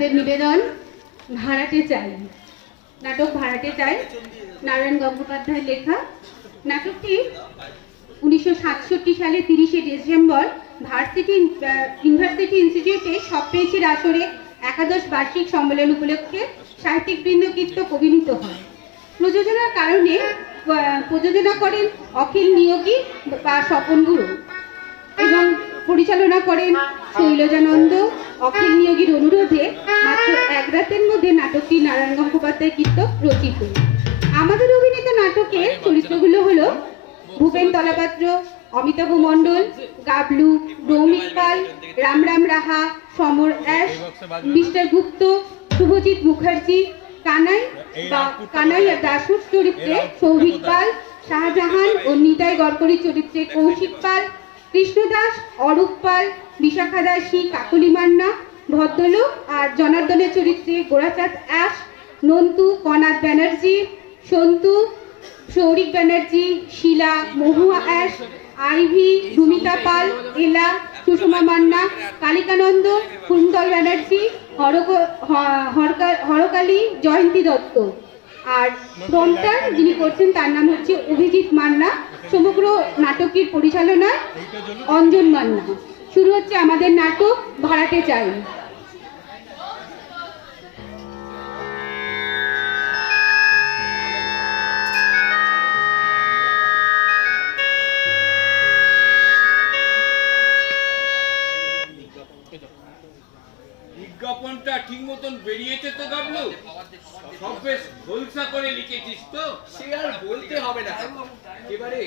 আমাদের নিবেদন ভাড়াটে চাই। নাটক ভাড়াটে চাই নারায়ণ গঙ্গোপাধ্যায়ের লেখা। নাটকটি 1967 সালে 30শে ডিসেম্বর ইউনিভার্সিটি ইনস্টিটিউটে সব পেয়েছির আসরে একাদশ বার্ষিক সম্মেলন উপলক্ষে সাহিত্যিকবৃন্দ কৃত্য অভিনীত হয়। প্রযোজনার কারণে প্রযোজনা করেন অখিল নিয়োগী বা স্বপন গুরু এবং পরিচালনা করেন শৈলজানন্দ। অখিল নিয়োগীর অনুরোধে মাত্র এক রাতের মধ্যে নাটকটি নারায়ণ গঙ্গোপাধ্যায় কীর্তক রচিত। আমাদের অভিনীত নাটকের চরিত্রগুলো হলো ভূপেন তলাপাত্র, অমিতাভ মণ্ডল, গাবলু, ভৌমিক পাল, রামরাম রাহা, সমর অ্যাশ, মিস্টার গুপ্ত, শুভজিৎ মুখার্জি, কানাই দাসুর চরিত্রে সৌভিক পাল, শাহজাহান ও নিতাই গড়করি চরিত্রে কৌশিক পাল, কৃষ্ণদাস, অরূপ পাল, বিশাখা দাসী, কাকলি মান্না, ভদ্রলোক আর জনার্দনের চরিত্রে গোরাচাঁদ অ্যাশ, নন্তু, কনাদ ব্যানার্জি, সন্তু, সৌরিক ব্যানার্জি, শিলা, মহুয়া অ্যাশ, আইভি, ভূমিতা পাল, এলা, সুষমা মান্না, কালিকানন্দ, কুন্তল ব্যানার্জি, হরকালী, জয়ন্তী দত্ত। আর প্রম্পটার যিনি করছেন তার নাম হচ্ছে অভিজিৎ মান্না। সমগ্র নাটকটির পরিচালনা অঞ্জন মান্না। শুরু হচ্ছে আমাদের নাটক ভাড়াটে চাই। বিজ্ঞাপনটা ঠিক মতন বেরিয়েছে তো গাবলু? সব বেশ খোলসা করে লিখেছিস তো? সে আর বলতে হবে না, এবারে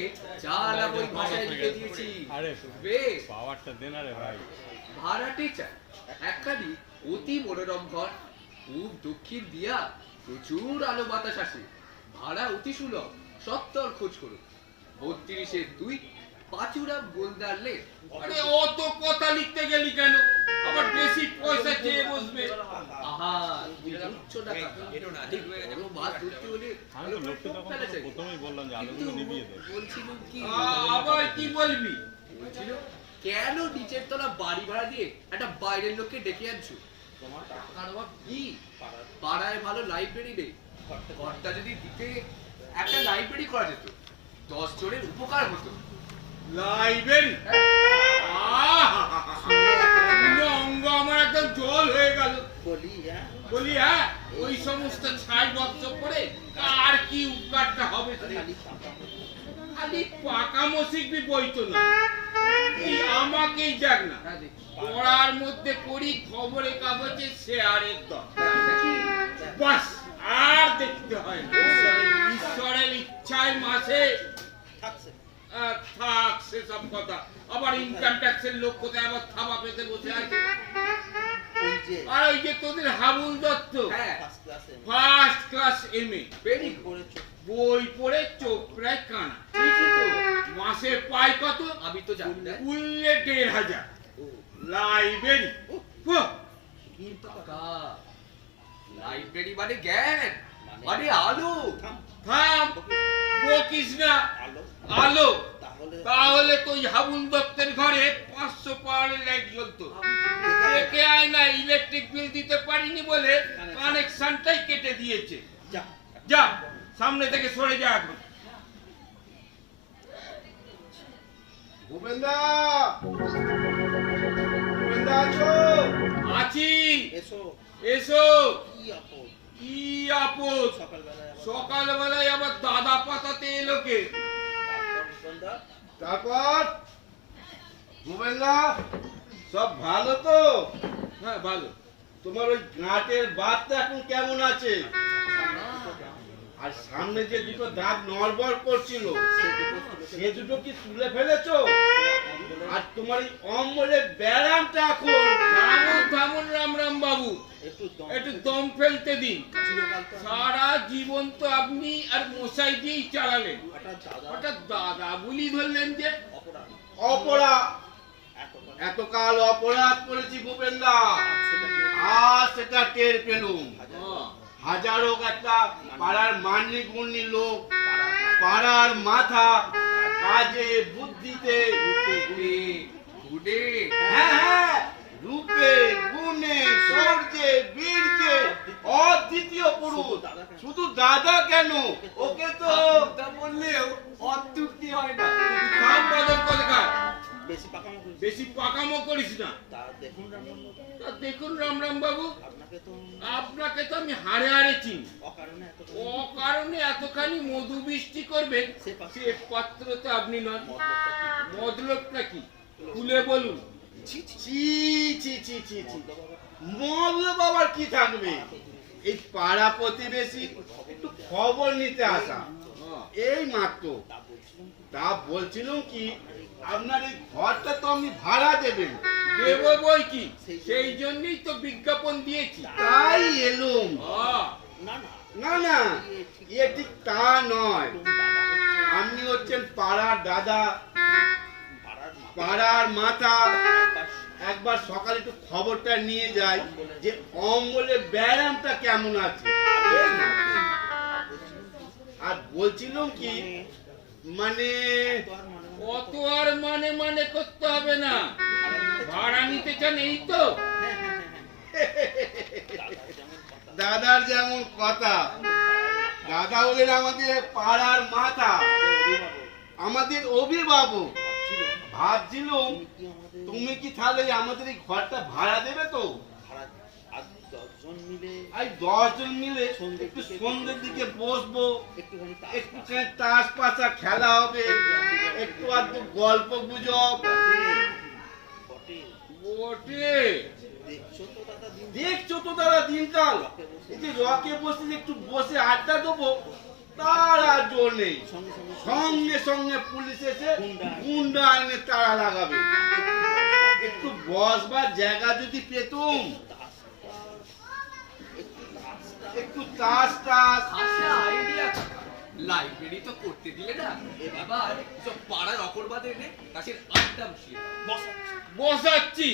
যা না বই ভাষায় লিখে দিয়েছি। বেশ পাওয়ারটা দেন আরে ভাই। ভাড়াটে চাই একখানি অতি মনোরম ঘর, পূব দক্ষিণ দিয়া প্রচুর আলো বাতাস আসে, ভাড়া অতি সুলভ, সত্তর খোঁজ করুন। 32-2 পাচুরা গোলদার লেন। আরে অত কথা লিখতে গেলি কেন? আবার বেশি পয়সা চেয়ে বসবে। আহা উচ্চ টাকা এর না ঠিক হয়ে গেল। বাদ ধরতে হলে আমি তো লোকটা তখন প্রথমেই বললাম যে আলোগুলো নিভিয়ে দে। বলছিল কি আবার কি বলবি? বলছিল কেন নিচের তলা বাড়ি ভাড়া দিয়ে একটা বাইরের লোককে ডেকে আনছো? তোমার টাকার অভাব কি? পাড়ায় ভালো লাইব্রেরি নেই। ঘরটা যদি দিতে একটা লাইব্রেরি করা যেত, 10 জনের উপকার হতো। লাইব্রেরি? অঙ্গ আমার একদম জল হয়ে গেল। বলি হ্যাঁ, ওই সমস্ত ছাই বদ্ধ করে কার কি উপকারটা হবে? খালি পাকামো শিখবি বই তো না, আমাকেই দেখ না পড়ার মধ্যে পড়ি খবরের কাগজে শেয়ারের দর, বাস আর দেখতে হয় না। ঈশ্বরের ইচ্ছায় মাসে থাক সেসব কথা। আবার ইনকাম ট্যাক্সের লোক কোথায় আবার থাবা পেতে বসে আছে। আর ওই যে তোদের Habul Dutta first class MA, বই পড়ে চোখ প্রায় কানা। মাসে পায় কত? আমি তো জানি না। উল্লে 1500। লাইব্রেরি লাইব্রেরি মানে জ্ঞান, মানে আলো। থাম, বকিস না। আলো? তাহলে তো হাবুল দত্তের ঘরে 500 পাওয়ারের লাইট জ্বলতো। দেখে আয় না, ইলেকট্রিক বিল দিতে পারিনি বলে কানেকশনটাই কেটে দিয়েছে। যা সামনে থেকে সরে যা। ভূপেন্দা, ভূপেন্দা আছো? আছি। এসো এসো। কি কি আপদ? সকালবেলায় আবার দাদা পাতাতে এলো কে? তারপর ভূপেন্দা সব ভালো তো? হ্যাঁ ভালো। তোমার ওই গাঁটের বাতটা এখন কেমন আছে? আর সামনে যে দুটো দাঁত নড়বড় করছিল সে দুটো কি তুলে ফেলেছো? আর তোমার এই অম্বলের ব্যায়ামটা এখন? থামুন রামরাম বাবু, একটু দম ফেলতে দিন। সারা জীবন তো আপনি আর মশাই দিয়েই চালালেন, হঠাৎ দাদা বলি ধরলেন যে? অপরাধ, এতকাল অপরাধ করেছি ভূপেন্দা, আর সেটা টের পেলুম। হাজারো একটা পাড়ার মান্যি গুণী লোক, পাড়ার মাথা, কাজে বুদ্ধিতে, হ্যাঁ হ্যাঁ, রূপে গুণে শৌর্যে তা দেখুন রামরাম বাবু, আপনাকে তো আমি হাড়ে হাড়ে চিনি। অকারণে এতখানি মধু বৃষ্টি করবেন সে পাত্র তো আপনি নন। মতলবটা কি খুলে বলুন। ছি ছি ছি ছি ছি, মতলব আবার কি থাকবে? এই পাড়া প্রতিবেশী একটু খবর নিতে আসা, এই মাত্র। তা বলছিলাম কি, আপনার এই ঘরটা তো আপনি ভাড়া দেবেন। দেব বই কি, সেই জন্যই তো বিজ্ঞাপন দিয়েছি। তাই এলুম। হ্যাঁ, না না, এ ঠিক তা নয়। আপনি হচ্ছেন পাড়ার দাদা, পাড়ার মাথা। একবার সকালে একটু খবরটা নিয়ে যাই যে অম্বলের ব্যায়ামটা কেমন আছে। আর বলছিলাম কি, মানে অত আর মানে মানে করতে হবে না। ভাড়া নিতে চান এই তো? দাদার যেমন কথা, দাদা হলেন আমাদের পাড়ার মাথা, আমাদের অভিভাবক। ভাবছিলাম তুমি কি তাহলে আমাদের এই ঘরটা ভাড়া দেবে তো? এই 10 জন মিলে একটু সন্ধ্যের দিকে বসবো, একটুখানি তাস পাশা খেলা হবে, একটু আধটু গল্প গুজব। বটে, দেখছো তো দাদা দিনকাল, এই যে রকে বসে একটু বসে আড্ডা দেবো, তার আর জোর নেই। সঙ্গে সঙ্গে পুলিশ এসে গুন্ডা এনে তাড়া লাগাবে। একটু বসবার জায়গা যদি পেতুম, একটু তাস টাস। আচ্ছা, আইডিয়া লাইব্রেরি তো করতে দিলে না, এবার সব পাড়ার অকরবাদে এনে গাছের আড্ডা বসিয়ে দাও। বসাচ্ছি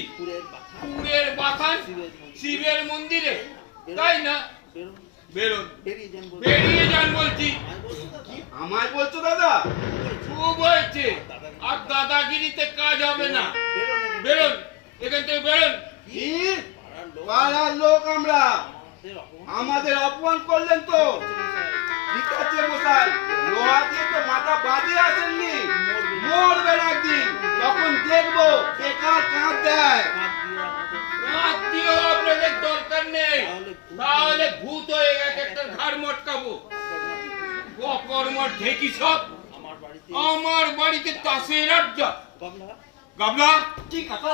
কুড়ের বাথান শিবের মন্দিরে, তাই না? বেরোন, বেরিয়ে যান বলছি। আমায় বলছো দাদা? খুব হয়েছে, আর দাদাগিরিতে কাজ হবে না। বেরোন এখান থেকে, বেরোন। কি পাড়ার লোক আমরা, আমাদের অপমান করলেন তো? ঠিক আছে মশাই, লোহা দিয়ে তো মাথা বাঁধে আসেননি, মরবেন একদিন, তখন দেখবো বেকার কাঁদ দেয়। আত্মীয় আপনাদের দরকার নেই, তাহলে ভূত হয়ে গেছে একটা ঘাড় মটকাবো। অকর্মর ঢেকি সব আমার বাড়িতে তাসের আড্ডা। গাবলা, কি কাকা?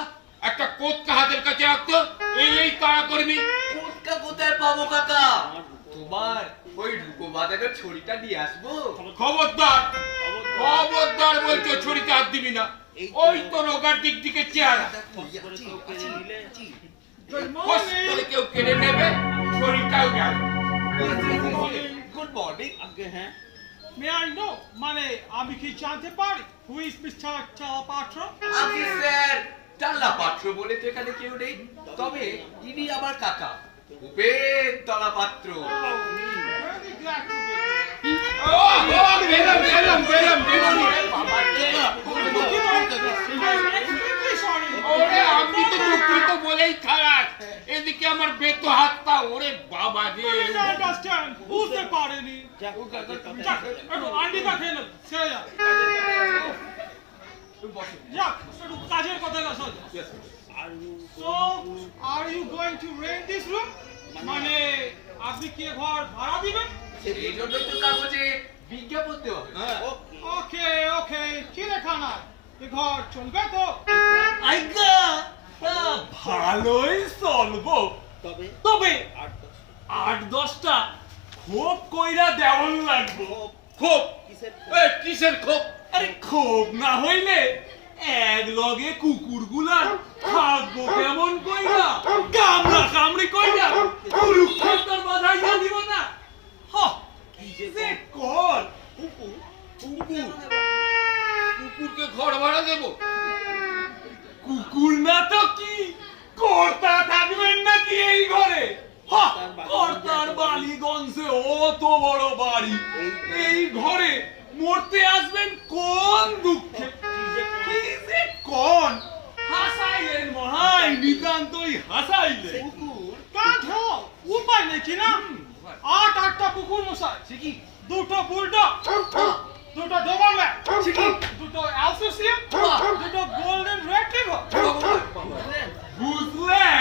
একটা কোতকা হাতের কাছে রাখতো, এই তাড়া করবি। কোটকা কোথায় পাবো কাকা? তোমার ওই রূপো বাঁধানোর ছড়িটা নিয়ে আসবো। খবরদার, খবরদার বলছো, ছড়িতে হাত দিবি না। ওই তো রোগার দিক দিকে চেহারা, কষ্টে কেউ কেড়ে নেবে, ছড়িটাও গেল। Good morning. May I know, মানে আমি কি জানতে পারি who is Mr. Chalapatra? আমি স্যার টাল্লা পাত্র বলে তো এখানে কেউ নেই, তবে ইনি আমার কাকা উপেনতলা পাত্র। Very glad to be here. Extremely sorry. ওরে আপনি তো দুঃখিত বলেই খারাপ, এদিকে আমার বেতো হাতটা, ওরে বাবা রে। Please understand, বুঝতে পারেনি। যাক, একটু আন্ডিকা খেয়ে নেব, ছেড়ে যা। যাক, একটু কাজের কথা আসা যাক। So, are you going to rent this room? মানে আপনি কি ঘর ভাড়া দিবেন? এই জন্যই তো কাগজে বিজ্ঞাপন দেওয়া হয়েছে। ওকে ওকে, কি লেখা না? এ ঘর চলবে তো? আজ্ঞা, ভালোই চলবো, তবে 8-10টা খোপ কইরা দেওয়ান লাগবো। খুব কিসের খুব? আরে খোপ না হইলে এক লগে কুকুরগুলার থাকবো কেমন কইরা, কামড়া কামড়ি কইরা কুরুক্ষেত্র বাধাইয়া দিব না। হ, যে কর কুকুরকে ঘর ভাড়া দেবো? কুকুর না তো কি, কর্তা থাকবেন নাকি এই ঘরে? হা, কর্তার বালিগঞ্জে অত বড় বাড়ি, এই ঘরে মরতে আসবেন কোন দুঃখে? কি যে কোন, হাসাইলেন মহাই, নিতান্তই হাসাইলেন। কাট হো, উপায় নেই কি না? 8-8টা কুকুর মশাই, দুটো বুলডগ, দুটো ডোবারম্যান, দুটো অ্যালসেসিয়ান, দুটো গোল্ডেন রেট্রিভার। বুঝলেন?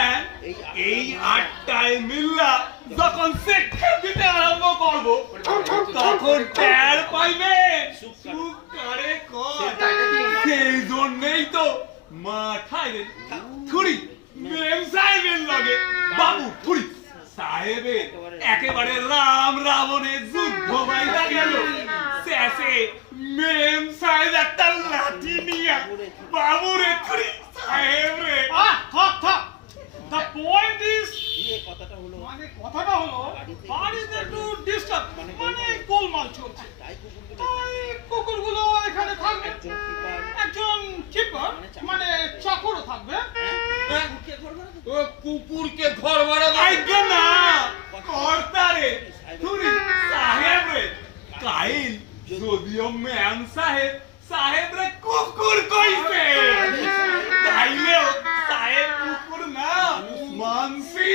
এই 8টায় মিল্লা যখন শিক্ষা দিতে আরম্ভ করব তখন টের পাইবে সুখ কারে কর। সেই জন্যই তো মাথায় থুড়ি মেম সাহেবের লগে বাবু থুড়ি সাহেবের একেবারে রাম রাবণের যুদ্ধ বাইরা গেল। শেষে মেম সাহেব একটা লাঠি নিয়ে বাবুরে থুড়ি সাহেব রে। থাক। The point is, মানে কথাটা হলো বাড়িতে একটু ডিস্টার্ব মানে গোলমাল চলছে, তাই কুকুরগুলো এখানে থাকবে। একজন কিপার মানে চাকরও থাকবে। ও কুকুরকে ঘর ভাড়া দেবে? আইগা না কর্তারে থুড়ি সাহেব রে। কাইল যদিও ম্যাম সাহেব রে কুকুর কইছে, তাইলেও সাহেব কুকুর না মানসি।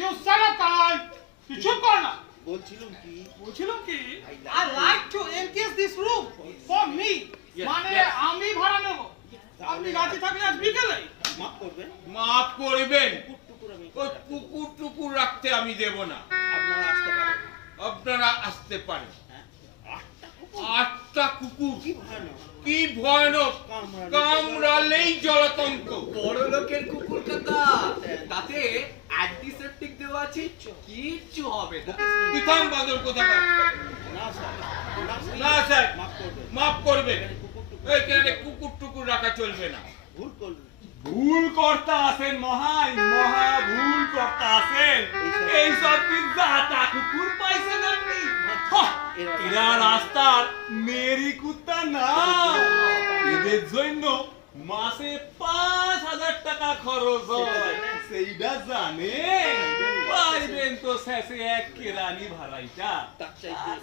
You shut up, guy. তুই চুপ কর না। বলছিলাম কি বলছিলাম কি I like to engage this room for me, মানে আমি ভাড়া নেব। আপনি রাজি থাকলে আজ বিকেলে মাফ করবেন, মাফ করবেন, টুকুর আমি ওই কুকুর টুকুর রাখতে আমি দেব না। আপনারা আসতে পারেন। আপনারা আসতে পারেন। হ্যাঁ, 8টা কুকুর কি ভয়ানক, কি ভয়ানক, কামড়ালেই জলাতঙ্ক। বড় লোকের কুকুর কাকা, তাতে অ্যান্টিসেপটিক দেওয়া আছে, কিচ্ছু হবে না। পিতাম বাদর কোথাকার। না স্যার, না স্যার, মাফ করবেন, মাফ করবেন। কুকুর টুকুর এইখানে কুকুর টুকুর রাখা চলবে না। ভুল করবেন। ভুল করতে আছেন মহা ভুল করতে আছেন। এই সব পিজ্জাটা কুকুর পাইছেন আপনি? এরা রাস্তার মেরি কুত্তা না, এদের জন্য মাসে 5,000 টাকা খরচ হয়, সেইটা জানেন? পাইবেন তো শেষে এক কেরানি ভাড়াইটা।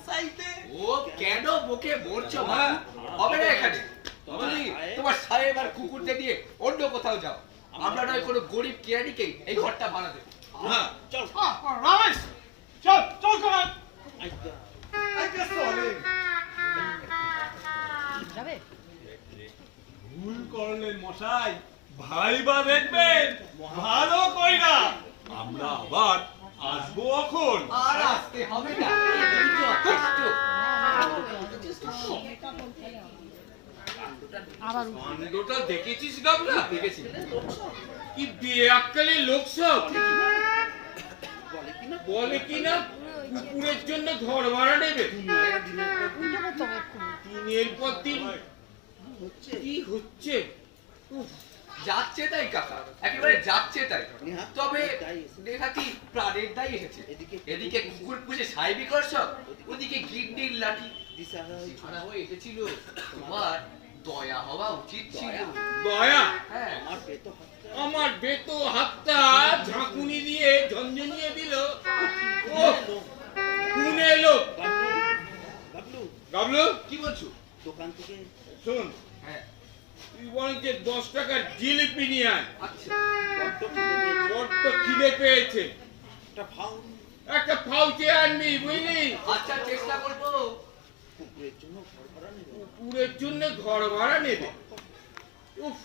চাইতে ও কেন বুকে মরছো বাবু? হবে না এখানে। তুমি তোমার সাহেব আর কুকুরকে নিয়ে অন্য কোথাও যাও। আমরা নয় কোনো গরিব কেরানিকে এই ঘরটা ভাড়া দেবো। হ্যাঁ, চল, রমেশ চল কর। ভুল করলেন মশাই, ভাইবা দেখবেন ভালো কইরা। আমরা আবার আসবো এখন। আর আসতে হবে না, এই যথেষ্ট। কাণ্ডটা দেখেছিস গাবলা? দেখেছি। কি বেআক্কেলে লোক সব। বলে কিনা কুকুরের জন্য ঘর ভাড়া নেবে। দিনের পর দিন কি হচ্ছে? উফ, যাচ্ছে তাই কাকা, একেবারে যাচ্ছে তাই। তবে নেহাতি প্রাণের দায় এসেছে। এদিকে কুকুর পুষে সাহেবি করছো, ওদিকে গিন্নির লাঠি দিশাহারা হয়ে এসেছিল। তোমার দয়া হওয়া উচিত ছিল। দয়া? হ্যাঁ, আমার বেতো হাতটা ঝাঁকুনি দিয়ে ঝনঝনিয়ে দিল। ও খুন এলো। গাবলু, কি বলছো? দোকান থেকে শোন, হ্যাঁ, তুই বরং যে 10 টাকার জিলিপি নিয়ে আয়। আচ্ছা। বড্ড খিদে পেয়েছে। একটা ফাউল একটা ফাউচে আনবি, বুঝলি? আচ্ছা, চেষ্টা করবো। কুকুরের জন্য ঘর ভাড়া নেব। কুকুরের জন্য ঘর ভাড়া নেবে? উফ,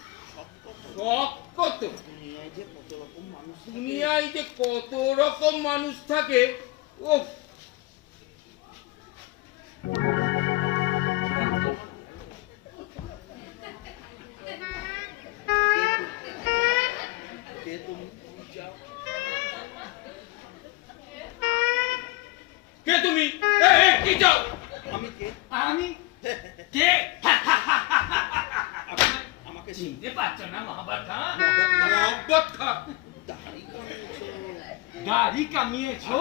শখ কত। দুনিয়ায় যে কত রকম মানুষ থাকে। দুনিয়ায় যে কত রকম মানুষ থাকে। উফ, কে তুমি যাও, কে তুমি? কি চাও? আমি কে? আমি কে? আমাকে চিনতে পারছো না মহাবত খাঁ? মহব্বত খা। দাড়ি কামিয়েছো, দাড়ি কামিয়েছো,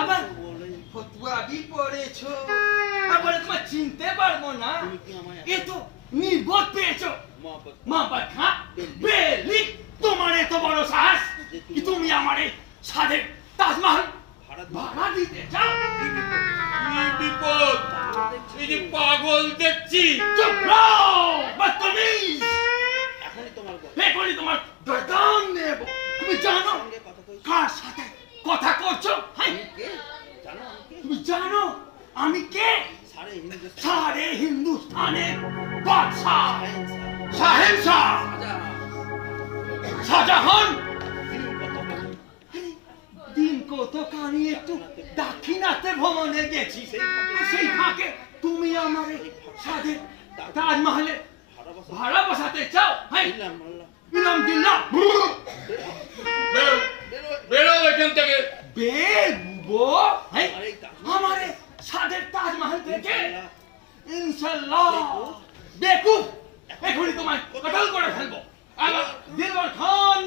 আবার বলে ফতুয়াবি পড়েছো, আবার তোমার চিনতে পারবো না। তুমি কি আমায় এ তো নির্বোধ পেয়েছো। মহব্বত মহাবত খাঁ, বেলি তোমার এত বড় সাহস কি তুমি আমার এই সাধের তাজমহল ভাড়া ভাড়া দিতে চাও? কি বিপদ! এই যে পাগল দেখছি। চুপ রও, বদতমিজ। এখনই তোমার গল্প। এখনই তোমার গর্দান নেব। তুমি জানো সঙ্গে কথা কইছো। কার সাথে কথা করছো? হাই, তুমি কে? জানো আমি কে? তুমি জানো আমি কে? সারে হিন্দুস্তান সারে হিন্দুস্তানের বাদশাহ শাহেনশাহ, শাহেনশাহ শাহজাহান, শাহজাহান। দিন কত গতকালই একটু দাক্ষিণাত্যে ভ্রমণে গেছি, সেই ফাঁকে তুমি আমার সাথে তাজমহলে ভাড়া বসাতে চাও? দিলাম দিলাম। বেরো, বেরো এখান থেকে। বেরবো আমার সাদের তাজমহল থেকে? ইনশাল্লাহ। বেকুব, এখনই তোমায় কতল করে ফেলবো। দিলবার খান,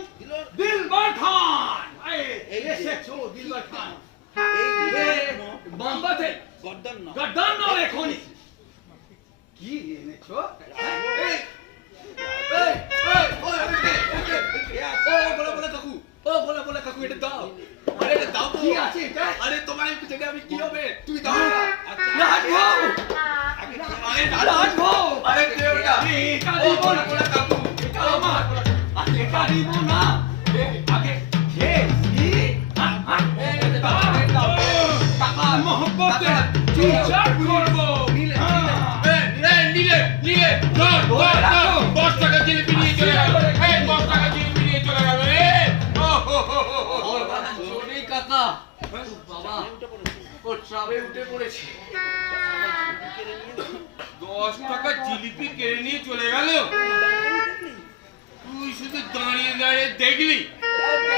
দিলবার খান, এই এসেছো দিলবার খান। বাম্বাতে গর্দান নাও এখনই। কি এনেছো? আরে তোমার আমি কি হবে? তুমি দাও। আরে কে ওটা? এটা দিব না, আগে খেয়েছি। টাকা মোহব্বতে টিচার করবো। নিলে, নিলে, ধর, ধর, ধর। 10 টাকা জিলিপি নিয়ে চলে গেল। এই 10 টাকা জিলিপি নিয়ে চলে গেল রে। ও হো হো হো হো। শোনি কাকা, বাবা ও ট্রাবে উঠে পড়েছে। 10 টাকা জিলিপি কেড়ে নিয়ে চলে গেল। তুই শুধু দাঁড়িয়ে দাঁড়িয়ে দেখলি।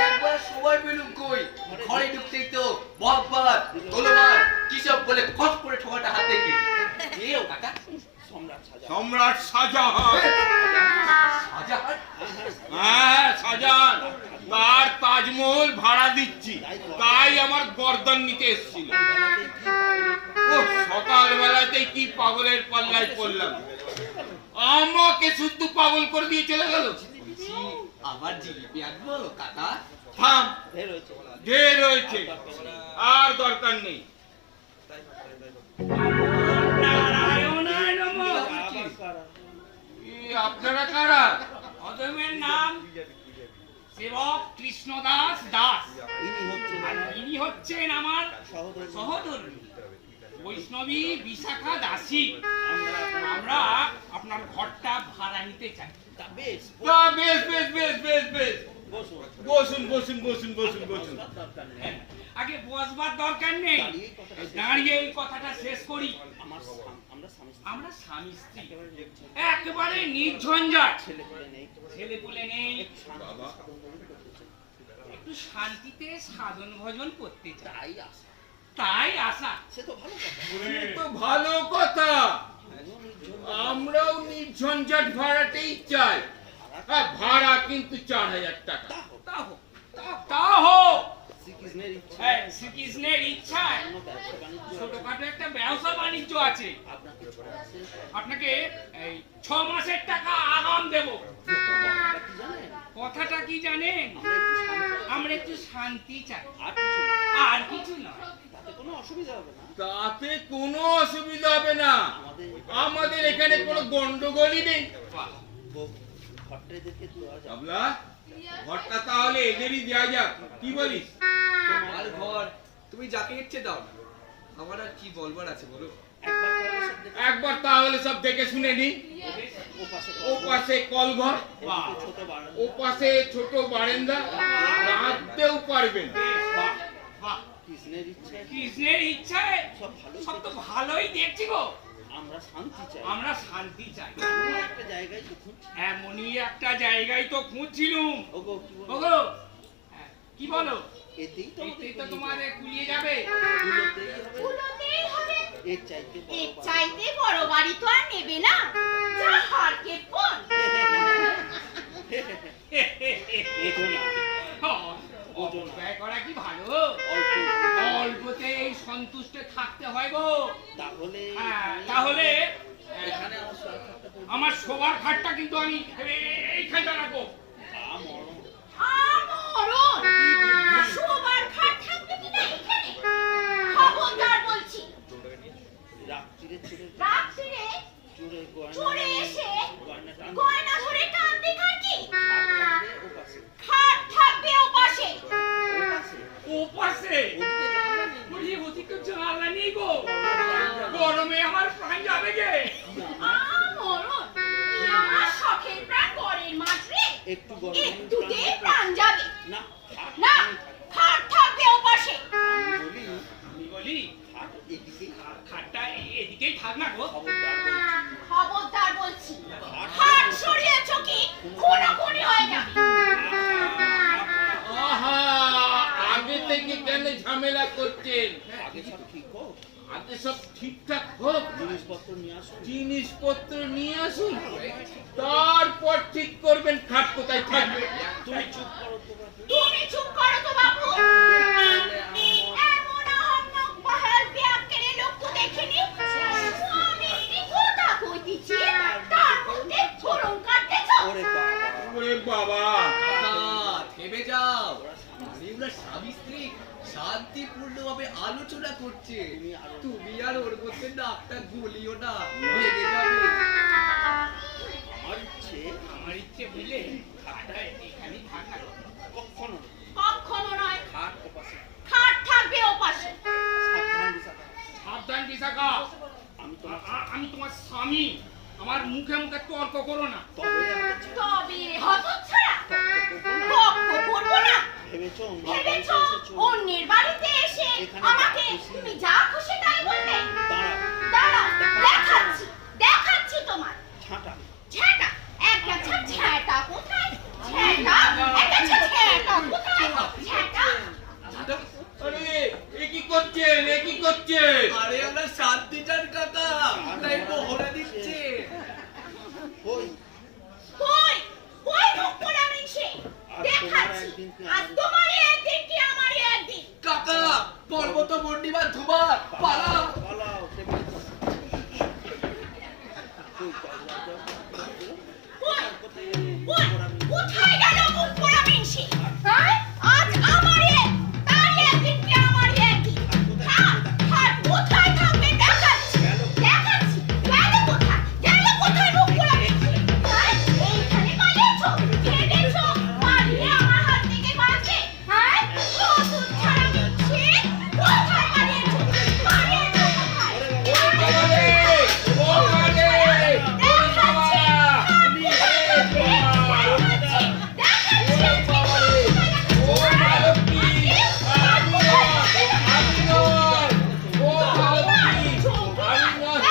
একবার সময় পেলুম কই, ঘরে ঢুকতেই তো বকবার তোলবার কিসব বলে খস করে ঠোঁটা হাত দেখি। কে ও কাকা? সম্রাট শাহজাহান। শাহজাহান? হ্যাঁ, শাহজাহান। তার তাজমহল ভাড়া দিচ্ছি, তাই আমার গর্দান নিতে এসেছিল। ও সকালবেলাতেই কি পাগলের পাল্লায় পড়লাম, আমাকে শুদ্ধ পাগল করে দিয়ে চলে গেল। আবার জিলিপি আনবো কাকা? থাম, ঢের রয়েছে, আর দরকার নেই। নারায়ণায় নমঃ। আপনারা কারা? অধমের নাম সেবক কৃষ্ণদাস দাস। আর ইনি হচ্ছেন আমার সহধর্মী বৈষ্ণবী বিশাখা দাসী। আমরা আপনার ঘরটা ভাড়া নিতে চাই। তা বেশ বেশ বেশ বেশ বেশ। বসুন বসুন বসুন বসুন বসুন। হ্যাঁ, আগে বসবার দরকার নেই, দাঁড়িয়ে এই কথাটা শেষ করি। আমরা স্বামী স্ত্রী, একেবারে নির্ঝঞ্ঝাট, ছেলে বলে নেই, একটু শান্তিতে সাধন ভজন করতে চাই, তাই আসা। সে তো ভালো কথা। আমরাও নির্ঝঞ্ঝাট ভাড়াতেই চাই। হ্যাঁ, ভাড়া কিন্তু 4000 টাকা। তা হোক, শ্রীকৃষ্ণের ইচ্ছায় ছোটখাটো একটা ব্যবসা বাণিজ্য আছে। আপনাকে এই 6 মাসের টাকা আগাম দেব। কথাটা কি জানেন? আমরা একটু শান্তি চাই, আর কিছু না। তাতে কোনো অসুবিধা হবে না। আমাদের এখানে কোনো গন্ডগোলই নেই। বাবলা, ঘরটা তাহলে এদেরই দেওয়া যাক, কি বলিস? তোমার ঘর, তুমি যাকে ইচ্ছে দাও না, আমার আর কি বলবার আছে বলো? একবার তাহলে সব দেখে শুনে নি। ও পাশে কলঘর, ও পাশে ছোট বারান্দা, রাখতেও পারবেন। কৃষ্ণের ইচ্ছায় সব তো ভালোই দেখছি গো। আমরা শান্তি চাই। এমনই একটা জায়গায় তো খুঁজছিলুম। ওগো, কি বলো? এতেই তো তোমাদের কুলিয়ে যাবে। এর চাইতে বড় বাড়ি তো আর নেবে না। যা হারকে ফোন। ব্যয় করা কি ভালো? অল্পতে এই সন্তুষ্ট থাকতে হয় গো। তাহলে আমার শোবার খাটটা কিন্তু আমি এইখানটা রাখবো। শোবার খাট থাকবে কিনা এখানে? খবরদার বলছি। রাত্রিরে চোরে এসে গয়না ধরে টানতে খাটি। খাট থাকবে ওপাশে। ওপাশে? বলি ওদিকে জানলা নেই গো। গরমে আমার প্রাণ যাবে গে। মরণ, আমার শখের প্রাণ গড়ের মাঠ রে। একটুতেই প্রাণ যাবে না। খাট থাকবে ওপাশে। থেকে কেন ঝামেলা করছেন? আগে সব ঠিক হোক, আগে সব ঠিকঠাক হোক, জিনিসপত্র নিয়ে আসুন। জিনিসপত্র নিয়ে আসুন, তারপর ঠিক করবেন খাট কোথায় থাকবে। তুমি চুপ করো তো বাপু। তুমি চুপ করো তো বাবু। এমন আহম্মক বহাল ব্যাগকেরে লোক তো দেখিনি। আমি কি কথা কইতেছি, তার মধ্যে ফোরম কাটতেছ। ওরে বাবা, ওরে বাবা, কাকা, থেমে যাও। এগুলা স্বামী স্ত্রী শান্তিপূর্ণভাবে আলোচনা করছে। তুমি আর ওর মধ্যে নাকটা গলিও না, ভেঙে যাবে। আমার ইচ্ছে বুঝলে খাটটা এখানেই থাকা, কখনো না। কখনো নয়, খাট ওপাশে। খাট থাকবে ওপাশে। সাবধান বিশাখা, সাবধান বিশাখা, আমি তোমার আমি তোমার স্বামী, আমার মুখে মুখে তর্ক করো না। তবে আমাকে তবে হতচ্ছাড়া, করবো না। বক্ক করবো না। ভেবেছো ভেবেছ অন্যের বাড়িতে এসে আমাকে তুমি যা খুশি তাই বলবে? দাঁড়াও, দেখাচ্ছি, দেখাচ্ছি তোমার ছাঁটা। ঝেঁটা। একটা ঝেঁটা কোথায়? ঝেঁটা, একটা ঝেঁটা কোথায়? ঝেঁটা। আরে এ কি করছেন, এ কি করছেন? আরে আমরা শান্তি চান কাকা, তাই মহড়া দিচ্ছে। ওই কই কই মুখ পোড়া মিনছে? দেখাচ্ছি, আজ তোমারই একদিন কি আমারই একদিন। কাকা, পর্বত মন্ডিবা ধুমার পালাও। পালাও, টেবিলে বসো। ওই দরজা কই কোথায় গেলে? কই কোথায় গেল মুখ পোড়া মিনছে? হ্যাঁ, আজ আমারই তারই একদিন কি আমারই একদিন। হ্যাঁ, হ্যাঁ, কোথায় থাকবে দেখাচ্ছি, দেখাচ্ছি। গেল কোথায় মুখ পোড়া মিনছে? হ্যাঁ, এইখানে পালিয়েছো, খেলেছো, পালিয়ে আমার হাত থেকে বাঁচবে। হ্যাঁ, হতচ্ছাড়া মিনছে, কোথায় পালিয়েছো? পালিয়েছো কোথায়? ওরে, ও আরে, ওরে বাবা, ও মালতী, আমি নয়, ও মালতী, আমি নয়।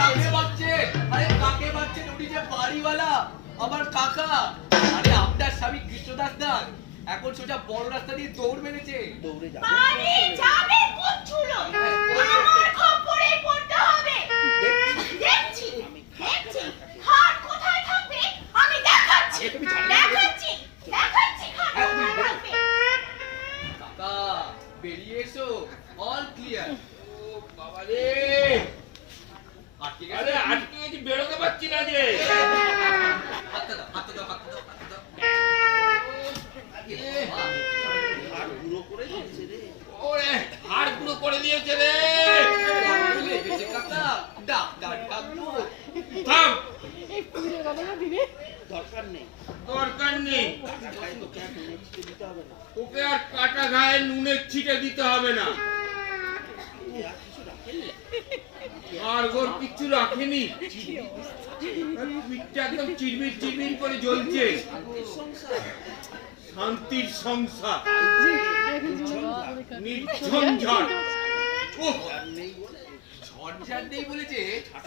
কাকে ভাবছেন? আরে কাকে ভাবছেন? উনি যে বাড়িওয়ালা, আমার কাকা। আরে আপনার স্বামী কৃষ্ণদাস দাস এখন সোজা বড় রাস্তা দিয়ে দৌড় মেরেছে। দৌড়ে যাবে। বাড়ি যাবে কোচ্ছুলো, আমার খপ্পরে পড়তে হবে। দেখছি, দেখছি, হাত কোথায় থাকবে আমি দেখাচ্ছি, দেখাচ্ছি, দেখাচ্ছি হাত কোথায় থাকবে। কাকা, বেরিয়ে এসো, অল ক্লিয়ার। ও বাবা রে, আটকে আরে গেছে। আজকে কি বেরোতে পারছি না যে। হাতটা দাও, হাতটা দাও, হাতটা দাও, হাতটা দাও। এ বাবা, হাত গুঁড়ো করে দিচ্ছে রে। ওরে হাড় গুঁড়ো করে দিয়েছে রে। বড্ড লেগেছে কাকা। ডাক্তার ডাকবো? থাম, দরকার নেই। দরকার নেই, গায়ে তো ক্যাপ নেক্সট দিতে হবে না। তোকে আর কাটা ঘায়ে নুনের ছিটে দিতে হবে না। এ আর কিছু রাখেন না। আর গোর কিচ্ছু রাখেনি, পিঠটা একদম চিরবির চিরবির করে জ্বলছে। সংসার শান্তির সংসার, ঝঞ্ঝাট নির্ঝঞ্ঝাট। উফ, আর নেই বলে ঝড়ঝাড় নেই বলেছে,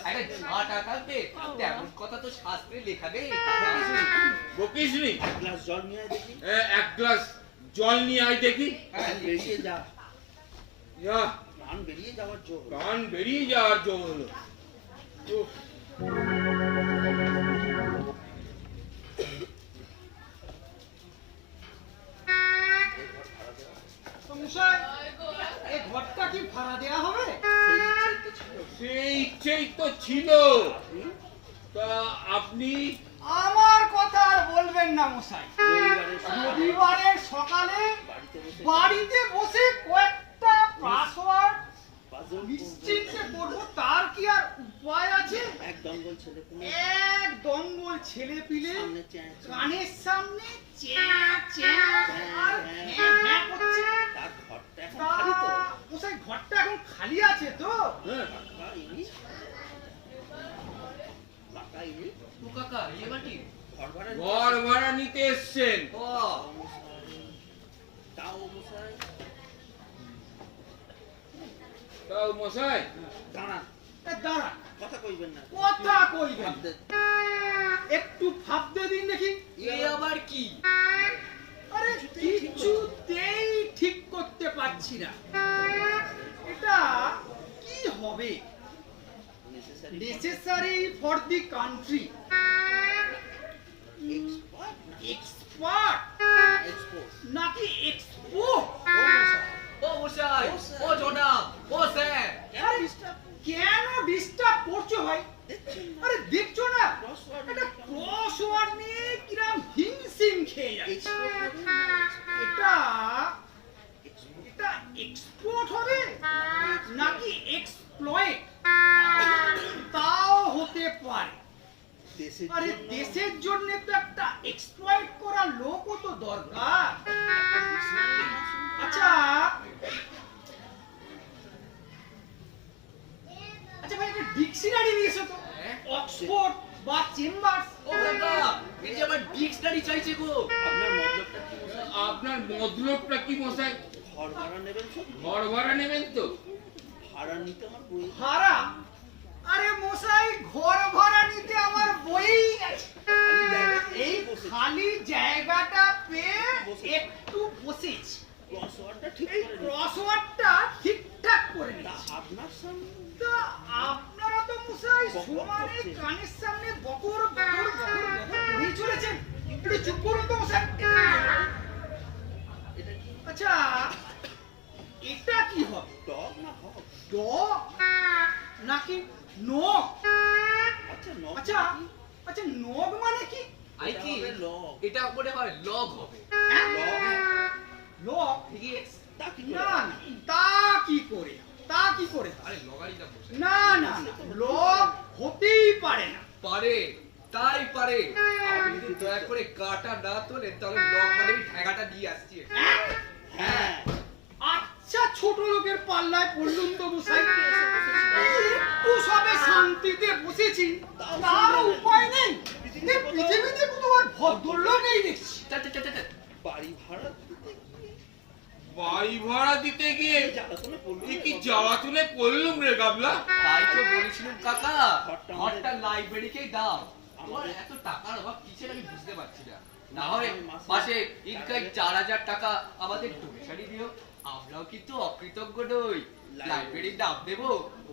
একটা ঝাঁটা থাকবে, তেমন কথা তো শাস্ত্রে লেখা নেই কাকা। বকিস নি? এক গ্লাস জল নিয়ে আয় দেখি। এক গ্লাস জল নিয়ে আয় দেখি। প্রাণ বেরিয়ে যা, যা, প্রাণ বেরিয়ে যাওয়ার জোর। প্রাণ বেরিয়ে যাওয়ার জোর হলো। উফ, তো মশাই, এই ঘরটা কি ভাড়া দেয়া হবে? সেই ইচ্ছেই তো ছিল। সেই ইচ্ছেই তো ছিল। তা আপনি আমার কথা আর বলবেন না মশাই। রবিবারের সকালে রবিবারের সকালে বাড়িতে বসে বাড়িতে বসে কয়েকটা পাসওয়ার্ড পাজল নিশ্চিন্তে করবো, তার কি আর উপায় আছে? এক দঙ্গল ছেলে পুলে এক দঙ্গল ছেলে পিলে সামনে চ্যাঁ চ্যাঁ। কানের সামনে চ্যাঁ চ্যাঁ আর হ্যাঁ হ্যাঁ করছে। তার ঘরটা এখন তা খালি তো। মশাই ঘরটা এখন খালি আছে তো? টাকা ইনি টাকা ইনি ও কাকা, ইয়ে বাটি? ঘর ভাড়া ঘর ভাড়া নিতে এসছেন। ও, তাও মশাই তাও মশাই, দাঁড়ান, এ দাঁড়া, কথা কইবেন না। কথা কইবেন। ভাবতে একটু ভাবতে দিন দেখি। এ আবার কি? আরে কিছুতেই ঠিক করতে পারছি না, এটা কি হবে? Necessary for the country, expert নাকি এক্সপোর্ট? ও মশাই, ও জনাব, ও স্যার। আরে কেন ডিস্টার্ব করছো ভাই? আরে দেখছো না এটা ক্রসওয়ার্ড নিয়ে কিরম হিংসিং খেয়ে যাচ্ছে। এটা এটা এক্সপোর্ট হবে নাকি এক্সপ্লয়েট? তাও হতে পারে। আরে দেশের জন্য তো একটা এক্সপ্লয়েট করার লোকও তো দরকার। আচ্ছা আচ্ছা ভাই, একটা ডিকশনারি নিয়ে এসো তো, অক্সফোর্ড বা চেম্বার্স। ও কাকা, এই যে আমার ডিকশনারি চাইছে গো। আপনার মতলবটা কি মশাই? ঘর ভাড়া নেবেন তো? ভাড়া? আরে মশাই, ঘর ভাড়া নিতে আমার বই আছে। এই খালি জায়গাটা পেয়ে একটু বসেছি, এই ক্রসওয়ার্ডটা ঠিকঠাক করে নিচ্ছি। তা আপনারা তো মশাই সমানে কানের সামনে বকর বকর বকর বকর করেই চলেছেন। একটু চুপ করুন তো মশাই। আচ্ছা এটা কি হবে? ডগ নাকি নখ? আচ্ছা আচ্ছা, নখ মানে কি? আই কি? এটা মনে হয় লগ হবে। লগ? না না, তা কি করে, তা কি করে? আরে লগারিটা বসে। না না না, লগ হতেই পারে না। পারে, তাই পারে। আপনি যদি দয়া করে কাটা না তোলেন তাহলে লগ মানে আমি ঠ্যাঙাটা দিয়ে আসছি। হ্যাঁ, আচ্ছা ছোট লোকের পাল্লায় পড়লুম তো মশাই। একটু সবে শান্তিতে বসেছি, তার উপায় নেই। এই পৃথিবীতে কোনো আর ভদ্রলোক নেই দেখছি। বাড়ি ভাড়া দিতে গিয়ে এ কি জ্বালা তুলে পড়লুম রে গাবলা। তাই তো বলেছিলাম কাকা, ঘরটা লাইব্রেরিকেই দাও। তোমার এত টাকার অভাব কিসের আমি বুঝতে পারছি না। না হয় মাসে ইনকাম 4000 টাকা আমাদের ডোনেশনই দিও। আমরাও কিন্তু অকৃতজ্ঞ নই। লাইব্রেরির দাম দেবো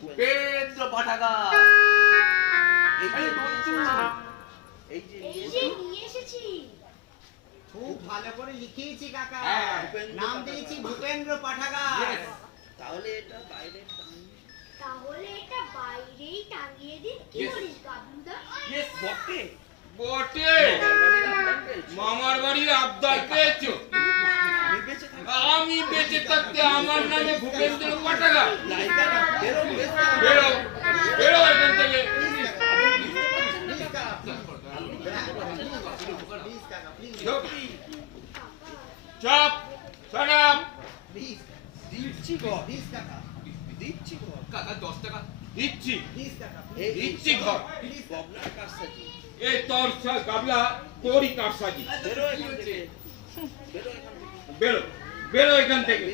উপেন্দ্র পাঠাগার। এই যে নিয়ে এসেছি। খুব ভালো করে লিখিয়েছি কাকা, হ্যাঁ, নাম দিয়েছি ভূপেন্দ্র পাঠাগার। Yes. তাহলে এটা বাইরেই টাঙিয়ে দিন। কি Yes. বলিস গাবলুদা? Yes, বটে। বটে, মামার বাড়ির আবদার পেয়েছো। আমি বেঁচে থাকতে আমার নামে ভূপেন্দ্র পাঠাগার? বেরো বেরো এখান থেকে। চাপ সারাপ কাকা 10 টাকা দিচ্ছি, দিচ্ছি ঘর। এ তোর গাবলা, তোরই কারসাজি। বেরো বেরো এখান থেকে।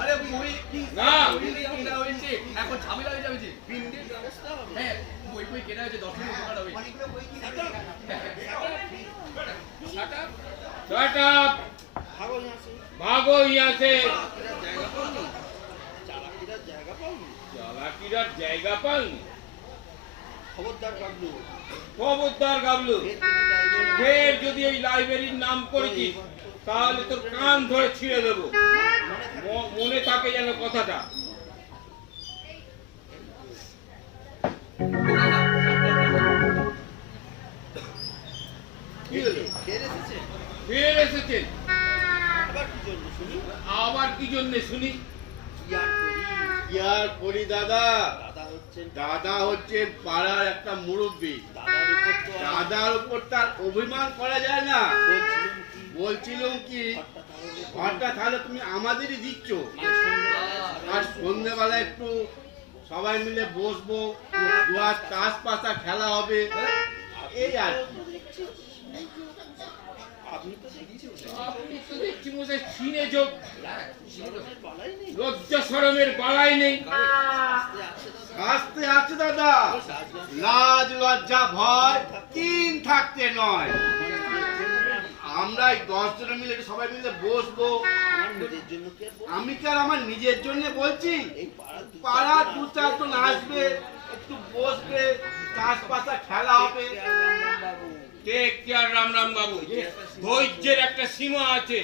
আরে বই না, কেনা হয়েছে, এখন ঝামেলা হয়ে যাবে যে। হ্যাঁ, বই বই কেনা হয়েছে, 10 টাকা উপকার হবে। Shut up! ভাগো यहाँ से। চালাকিরা জায়গা পাওনি? খবরদার গাবলু, ফের যদি এই লাইব্রেরির নাম করেছিস তাহলে তোর কান ধরে ছিঁড়ে দেবো। মনে থাকে যেন কথাটা। ফের এসেছেন? আবার কি জন্য শুনি? কি আর করি দাদা, দাদা হচ্ছেন পাড়ার একটা মুরব্বী। দাদার উপর তার অভিমান করা যায় না। বলছিলাম কি, ঘরটা তাহলে তুমি আমাদেরই দিচ্ছ, আর সন্ধ্যেবেলা একটু সবাই মিলে বসবো, দুয়ার তাস পাতা খেলা হবে, এই আর কি। আপনি তো দেখছি মশাই সিনে যোগ, লজ্জা শরমের বালাই নেই। আসতে আছে দাদা, লাজ লজ্জা ভয় তিন থাকতে নয়। আমরা এই 10 জন মিলে সবাই মিলে বসবো। আমি কি আর আমার নিজের জন্য বলছি? পাড়া 2-4 জন আসবে, একটু বসবে, চাষ পাতা খেলা হবে। টেক কেয়ার রাম রাম বাবু, ধৈর্যের একটা সীমা আছে,